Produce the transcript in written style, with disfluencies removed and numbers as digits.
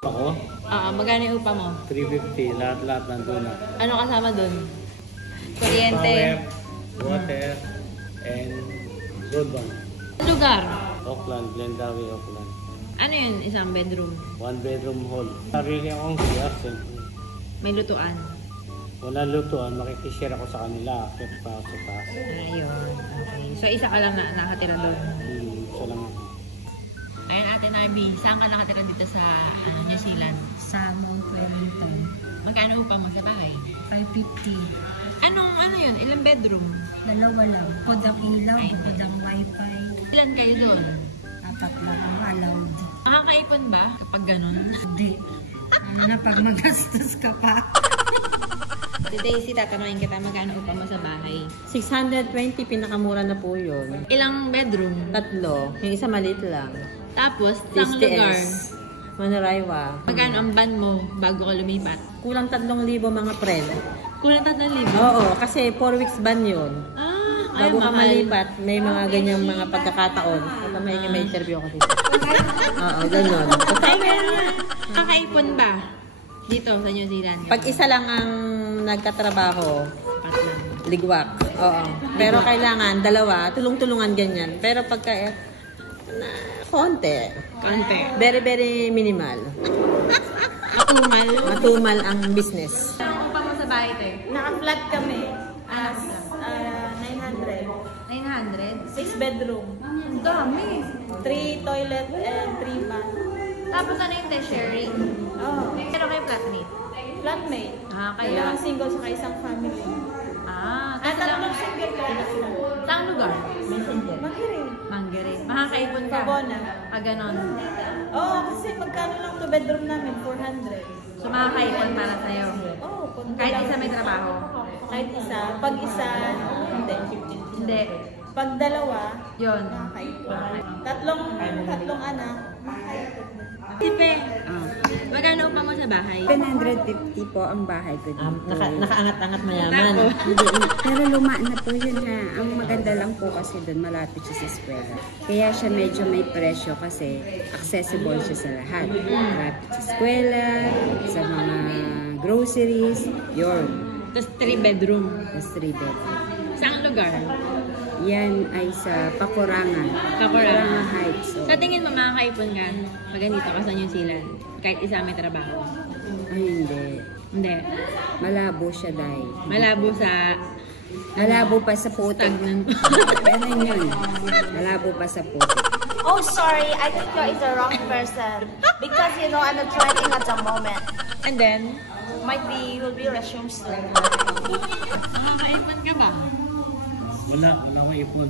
Ako? Magkano yung upa mo? 350. Lahat-lahat nandun na. Ano kasama dun? Kuryente. Power, water, and broadband. Lugar? Auckland, Glendawi, Auckland. Ano yun? Isang bedroom? 1 bedroom hall. Sarili akong CR, siyempre. May lutuan? Wala lutuan, makikishare ako sa kanila. Kahit pa sa taas. Ayun. Okay. So, isa ka lang na nakatira doon? Isa lang ako. Ayan, Ate Narby, saan ka nakatira dito sa New Zealand? Sa Mount Wellington. Magkano upa mo sa bahay? 550. Ano yun? Ilang bedroom? Dalawa lang. Bukod ang ilaw, bukod ang wifi. Ilan kayo doon? 4 lang ang allowed. Nakakaipon ba kapag ganun? Hindi. Ano pag magastos ka pa? Si Daisy, tatanungin kita, magkano upa mo sa bahay? 620, pinakamura na po yun. Ilang bedroom? 3, yung isa maliit lang. Tapos, isang lugar? Manaraywa. Magkano ang ban mo bago ka lumipat? Kulang 3,000 mga friend. Kulang 3,000? Oo, kasi 4 weeks ban yun. Bago ka malipat, may mga ganyang mga pagkakataon. Ito may interview ako dito. Oo, ganun. Kakaipon ba dito sa New Zealand? Pag isa lang ang nagkatrabaho, Patlan. ligwak. Oo. Pero kailangan dalawa, tulong-tulungan ganyan. Pero pagka konti. Very, very minimal. Matumal ang business. Anong upa mo sa bahay, te? Naka-flat kami. 900. 900? 6 bedroom. Ang dami. 3 toilet and 3 bath. Tapos ano yung te? Sharing? Oh, Pero kayo flatmate? flatmate. Kaya? Dalawang single sa isang family. Tatlong single kaya. Saan lugar? Mahiring. Mangere. Makakaipon ka? Pabona. Ganon. Oo, kasi magkano lang 2 bedroom namin? 400. So makakaipon para sa'yo? Oo. Kahit isa may trabaho? Kahit isa. Pag isa, hindi. Hindi. Pag dalawa, Yun. makakaipon. Tatlong anak, makakaipon. Tipe. Magkano upa mo sa bahay? 750 po ang bahay ko dito. Nakaangat-angat mayaman. Pero luma na po yun ha. Ang maganda lang po kasi doon malapit siya sa eskwela. Kaya siya medyo may presyo kasi accessible siya sa lahat. Malapit sa eskwela, sa mga groceries, yun. Tapos 3 bedroom. Tapos 3 bedroom. Saan lugar? Yan ay sa Pakurangan. Pakurangan Heights. So. Sa tingin mo makakaipon ka pag ganito ka sa New Zealand? Kahit isa may trabaho? Ay, hindi. Hindi. Malabo siya dahil. Malabo pa sa putik. stagnant. Ganun yun. Malabo pa sa putik. Oh, sorry. I think you're the wrong person. Because, you know, I'm not trending at the moment. And then, Might be, will be resumed soon. makakaipon ka ba? Wala akong ipon.